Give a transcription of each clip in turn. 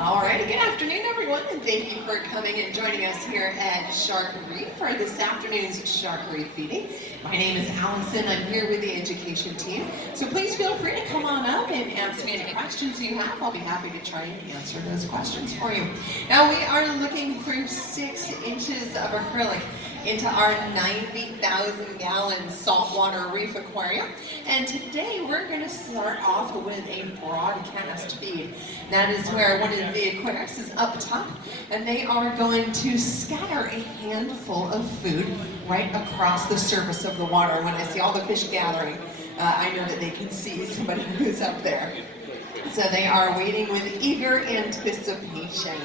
All right, good afternoon, everyone, and thank you for coming and joining us here at Shark Reef for this afternoon's Shark Reef feeding. My name is Allison. I'm here with the education team, so please feel free to come on up and ask me any questions you have. I'll be happy to try and answer those questions for you. Now, we are looking through 6 inches of acrylic into our 90,000 gallon saltwater reef aquarium. And today we're going to start off with a broadcast feed. That is where one of the aquarists is up top, and they are going to scatter a handful of food right across the surface of the water. When I see all the fish gathering, I know that they can see somebody who's up there. So they are waiting with eager anticipation.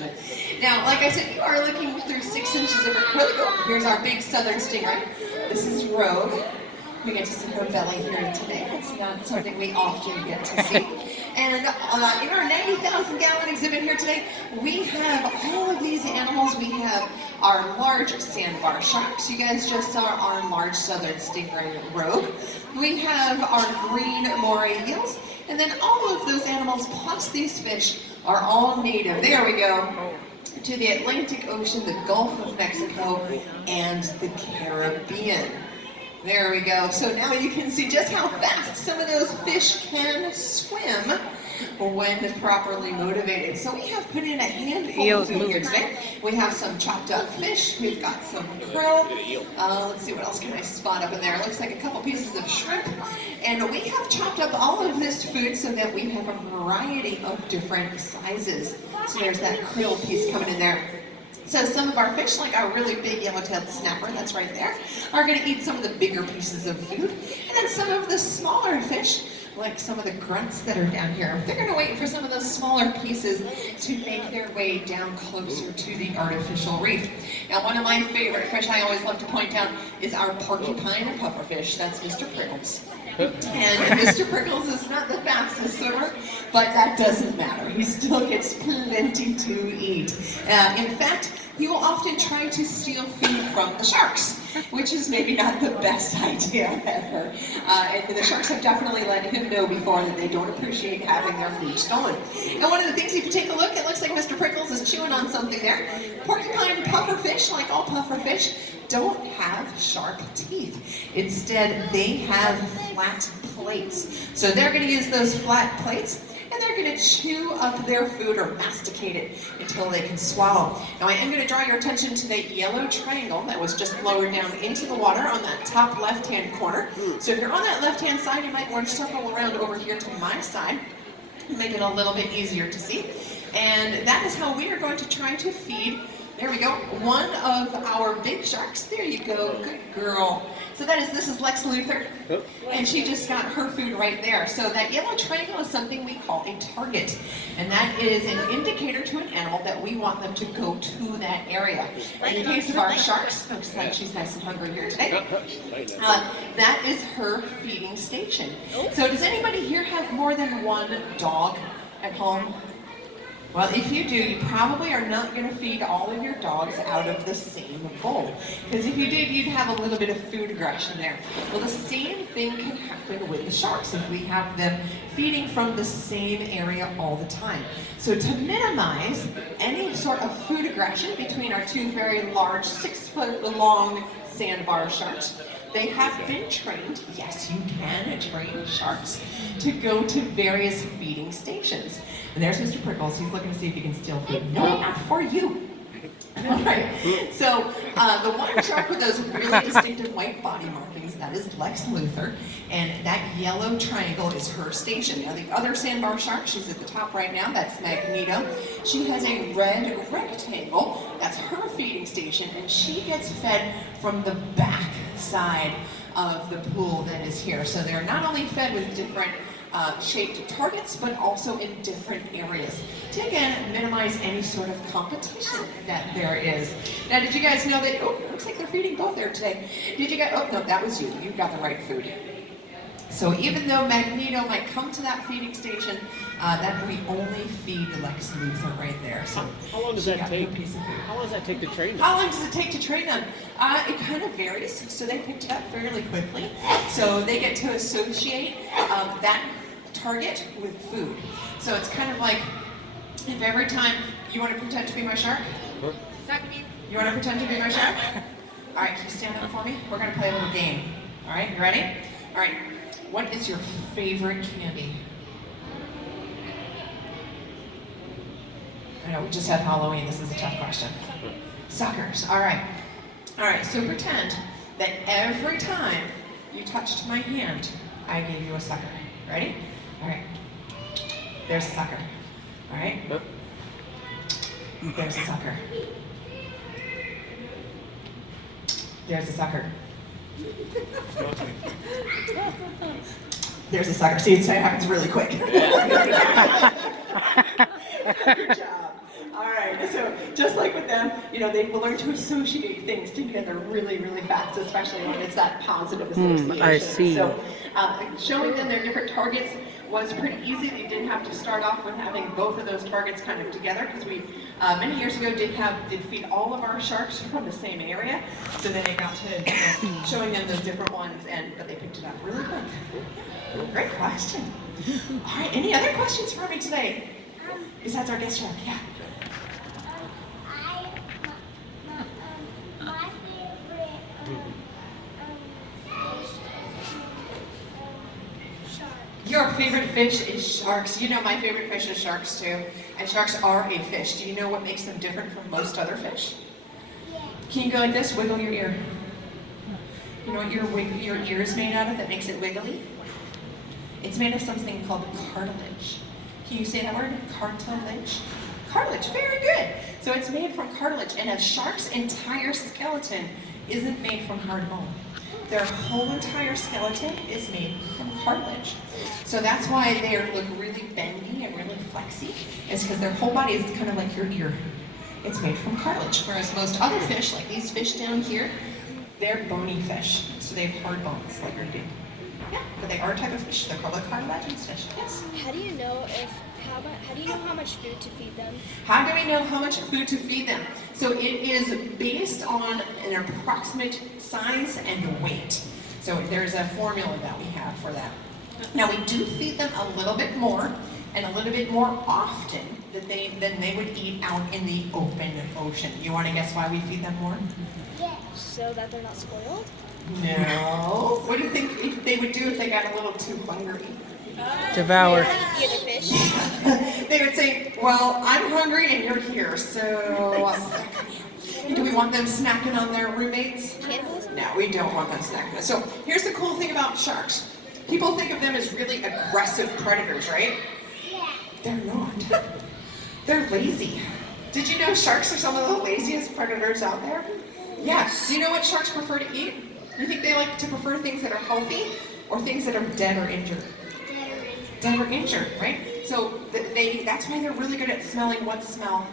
Now, like I said, you are looking through 6 inches of acrylic. Oh, here's our big southern stingray. This is Rogue. We get to see her belly here today. It's not something we often get to see. And in our 90,000 gallon exhibit here today, we have all of these animals. We have our large sandbar sharks. You guys just saw our large southern stingray Rogue. We have our green moray eels. And then all of those animals, plus these fish, are all native. There we go. To the Atlantic Ocean, the Gulf of Mexico, and the Caribbean. There we go. So now you can see just how fast some of those fish can swim when properly motivated. So we have put in a handful of food here today. We have some chopped up fish. We've got some krill. Let's see, what else can I spot up in there? It looks like a couple pieces of shrimp. And we have chopped up all of this food so that we have a variety of different sizes. So there's that krill piece coming in there. So some of our fish, like our really big yellow-tailed snapper, that's right there, are going to eat some of the bigger pieces of food. And then some of the smaller fish, like some of the grunts that are down here, they're going to wait for some of those smaller pieces to make their way down closer to the artificial reef. Now, one of my favorite fish I always love to point out is our porcupine and pufferfish. That's Mr. Prickles. And Mr. Prickles is not the fastest swimmer, but that doesn't matter. He still gets plenty to eat. In fact, he will often try to steal food from the sharks, which is maybe not the best idea ever. And the sharks have definitely let him know before that they don't appreciate having their food stolen. And one of the things, if you take a look, it looks like Mr. Prickles is chewing on something there. Porcupine pufferfish, like all pufferfish, don't have sharp teeth. Instead, they have flat plates. So they're going to use those flat plates, and they're going to chew up their food or masticate it until they can swallow. Now, I am going to draw your attention to that yellow triangle that was just lowered down into the water on that top left-hand corner. So if you're on that left-hand side, you might want to circle around over here to my side and make it a little bit easier to see. And that is how we are going to try to feed. There we go. One of our big sharks. There you go. Good girl. So this is Lex Luthor, and she just got her food right there. So that yellow triangle is something we call a target, and that is an indicator to an animal that we want them to go to that area. In the case of our sharks, looks like she's nice and hungry here today. That is her feeding station. So does anybody here have more than one dog at home? Well, if you do, you probably are not going to feed all of your dogs out of the same bowl. Because if you did, you'd have a little bit of food aggression there. Well, the same thing can happen with the sharks if we have them feeding from the same area all the time. So to minimize any sort of food aggression between our two very large 6-foot-long sandbar sharks, they have been trained, yes, you can train sharks, to go to various feeding stations. And there's Mr. Prickles. He's looking to see if he can steal food. No, not for you. All right. So the one shark with those really distinctive white body markings, that is Lex Luthor. And that yellow triangle is her station. Now the other sandbar shark, she's at the top right now, that's Magneto. She has a red rectangle. That's her feeding station. And she gets fed from the back side of the pool that is here. So they're not only fed with different shaped targets, but also in different areas to, again, minimize any sort of competition that there is. Now, did you guys know that, oh, it looks like they're feeding both there today. Did you guys, oh, no, that was you. You got the right food. So even though Magneto might come to that feeding station, that we only feed Lex Luthor right there. So how long does that take? How long does that take to train them? How long does it take to train them? It kind of varies. So they picked it up fairly quickly. So they get to associate that target with food. So it's kind of like if every time you want to pretend to be my shark? Huh? You want to pretend to be my shark? All right, can you stand up for me? We're going to play a little game. All right, you ready? All right, what is your favorite candy? I know, we just had Halloween. This is a tough question. Suckers. All right. All right, so pretend that every time you touched my hand, I gave you a sucker. Ready? All right. There's a sucker. All right? Huh? There's a sucker. There's a sucker. There's a sucker. See, it happens really quick. Good job. All right, so just like with them, they will learn to associate things together really, really fast, especially when it's that positive association. I see. So showing them their different targets was pretty easy. They didn't have to start off with having both of those targets kind of together, because we many years ago did feed all of our sharks from the same area. So then they got to showing them those different ones, but they picked it up really quick. Great question. All right, any other questions for me today? Besides our guest shark, yeah. My favorite shark. Your favorite fish is sharks. You know my favorite fish is sharks too. And sharks are a fish. Do you know what makes them different from most other fish? Yeah. Can you go like this? Wiggle your ear. You know what your ear is made out of that makes it wiggly? It's made of something called cartilage. Can you say that word? Cartilage? Cartilage, very good. So it's made from cartilage, and a shark's entire skeleton isn't made from hard bone. Their whole entire skeleton is made from cartilage. So that's why they look really bendy and really flexy. It's because their whole body is kind of like your ear. It's made from cartilage. Whereas most other fish, like these fish down here, they're bony fish. So they have hard bones, like your do. Yeah, but they are a type of fish. They're called a cartilaginous fish. Yes. How do you know how much food to feed them? How do we know how much food to feed them? So it is based on an approximate size and weight. So there's a formula that we have for that. Now we do feed them a little bit more and a little bit more often than they would eat out in the open ocean. You want to guess why we feed them more? Yeah. So that they're not spoiled? No. What do you think if they would do if they got a little too hungry? Devour. The other fish? They would say, well, I'm hungry and you're here, so do we want them snacking on their roommates? Cannibalism? No, we don't want them snacking. So here's the cool thing about sharks. People think of them as really aggressive predators, right? Yeah. They're not. They're lazy. Did you know sharks are some of the laziest predators out there? Yes. Do you know what sharks prefer to eat? You think they like to prefer things that are healthy or things that are dead or injured? Dead or injured, right? So that's why they're really good at smelling what smell?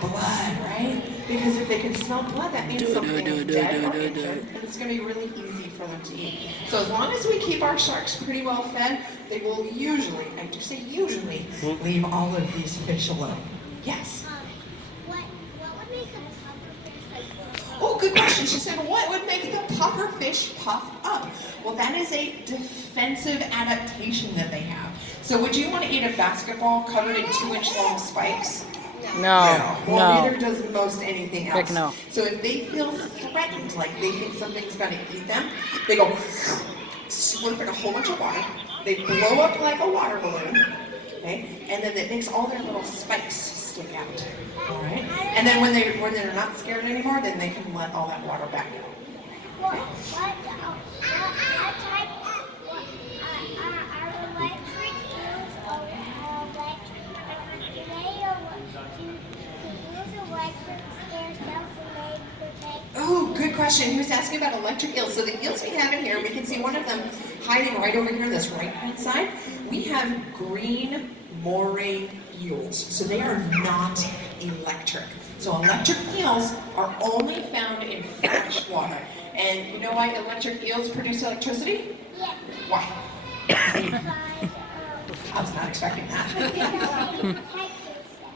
Blood, right? Because if they can smell blood, that means something is dead or injured, and it's going to be really easy for them to eat. So as long as we keep our sharks pretty well fed, they will usually, I do say usually, leave all of these fish alone. Yes? What would make a pufferfish like? Oh, good question. She said, what would make the pufferfish puff up? Well, that is a defensive adaptation that they have. So would you want to eat a basketball covered in 2-inch long spikes? No. Well, neither does most anything else. Heck no. So if they feel threatened, like they think something's going to eat them, they go slurp in a whole bunch of water. They blow up like a water balloon, okay? And then it makes all their little spikes stick out. All right. And then when they're not scared anymore, then they can let all that water back out. What type are electric eels or Oh, good question. He was asking about electric eels. So the eels we have in here, we can see one of them hiding right over here on this right-hand side. We have green moray eels. So they are not electric. So electric eels are only found in fresh water. And you know why electric eels produce electricity? Yeah. Why? I was not expecting that.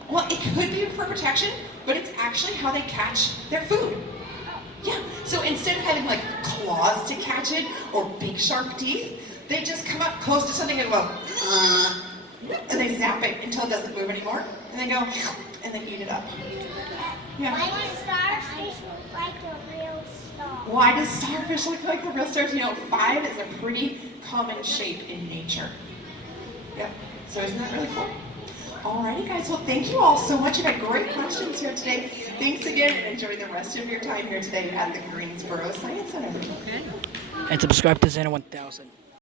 Well, it could be for protection, but it's actually how they catch their food. Yeah, so instead of having like claws to catch it or big sharp teeth, they just come up close to something and go, and they zap it until it doesn't move anymore, and then go and then eat it up. Yeah. Why do starfish look like a real star? Why does starfish look like the real stars? You know, 5 is a pretty common shape in nature. Yep. So isn't that really cool? Alrighty guys, well thank you all so much. You've had great questions here today. Thanks again and enjoy the rest of your time here today at the Greensboro Science Center. And subscribe to Xana 1000.